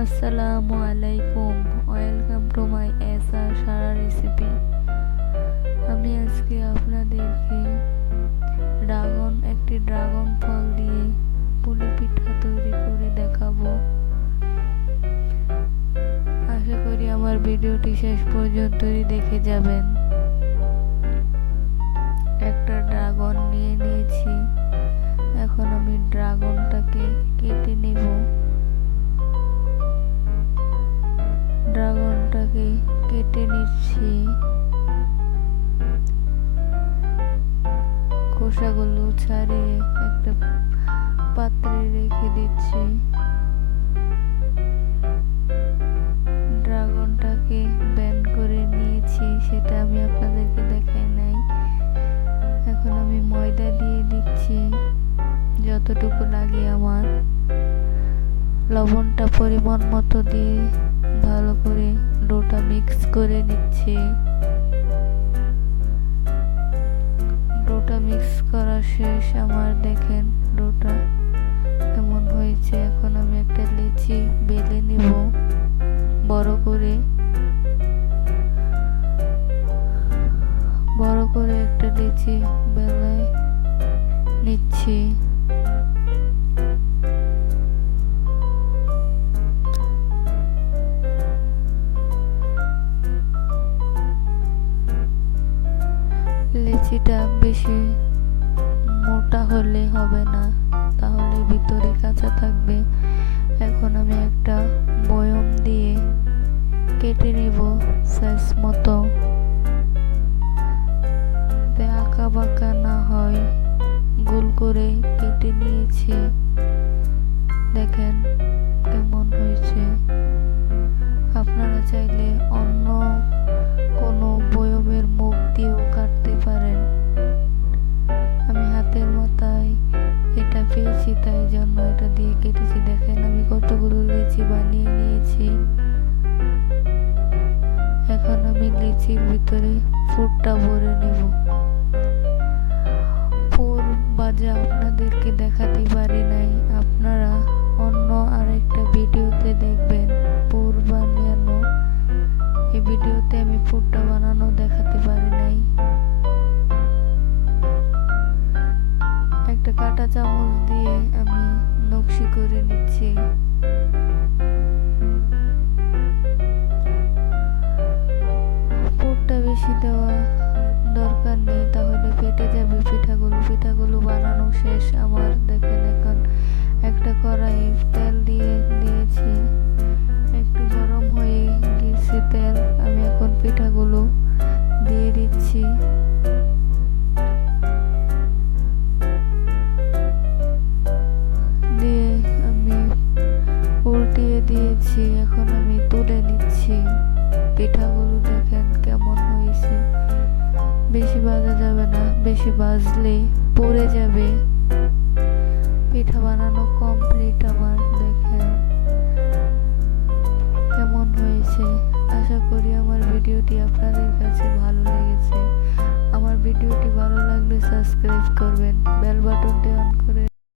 আসসালামু আলাইকুম, welcome to my Sara recipe. আমি আজকে আপনাদেরকে একটি ড্রাগন ফল দিয়ে পুলি পিঠা তৈরি করে দেখাবো। আশা করি আমার ভিডিওটি শেষ পর্যন্তই দেখে যাবেন। একটা ড্রাগন নিয়ে নিয়েছি, এখন আমি ড্রাগনটাকে কেটে নেব। ড্রাগনটাকে কেটে নিচ্ছি, খোসাগুলো ছাড়িয়ে একটা পাত্রে রেখে দিচ্ছি। ড্রাগনটাকে ব্যান্ড করে নিয়েছি, সেটা আমি আপনাদেরকে দেখাই নাই। এখন আমি ময়দা দিয়ে দিচ্ছি যতটুকু লাগে আমার। লবণটা পরিমাণ মতো দিয়ে ভালো করে ডোটা মিক্স করে নিচ্ছি। ডোটা মিক্স করা শেষ আমার। দেখেন ডোটা কেমন হয়েছে। এখন আমি একটা লেচি বেলে নিব বড় করে একটা লেচি বেলে নিচ্ছি। লেচিটা বেশি মোটা হলে হবে না, তাহলে ভিতরে কাঁচা থাকবে। এখন আমি একটা বয়ম দিয়ে কেটে নেব সাইজ মতো, আঁকা বাঁকা না হয়। গোল করে কেটে নিয়েছি, দেখেন কেমন হয়েছে। আপনারা চাইলে অন্য কোনো বয়মের মুখ দিয়েও কাটতে পারেন। আমি হাতের মাথায় এটা পেয়েছি, তাই জন্য এটা দিয়ে কেটেছি। দেখেন আমি কতগুলো লিচি বানিয়ে নিয়েছি। এখন আমি লিচির ভিতরে ফুটটা ভরে নেব। পুর ভাজা আপনাদেরকে দেখাতে পারি নাই, আপনারা অন্য আরেকটা ভিডিওতে দেখবেন পুর বানানো। এই ভিডিওতে আমি পুরটা বানানো দেখাতে পারি নাই। একটা কাঁটা চামচ দিয়ে আমি নকশি করে নিচ্ছি। পুরটা বেশি দেওয়া দরকার নেই, তাহলে ফেটে যাবে পিঠাগুলো বানানো শেষ আমার। দেখেন এখন একটা কড়াইয়ে তেল দিয়ে দিয়েছি, একটু গরম হয়ে গেছে তেল। আমি এখন পিঠাগুলো দিয়ে দিচ্ছি। দিয়ে আমি উল্টিয়ে দিয়েছি, এখন আমি তুলে নিচ্ছি পিঠাগুলো। দেখেন কেমন হয়েছে। বেশি ভাজা যাবে না, বেশি ভাজলে পুড়ে যাবে। পিঠা বানানো কমপ্লিট আমার। দেখেন কেমন হয়েছে। আশা করি আমার ভিডিওটি আপনাদের কাছে ভালো লেগেছে। আমার ভিডিওটি ভালো লাগলে সাবস্ক্রাইব করবেন, বেল বাটনটি অন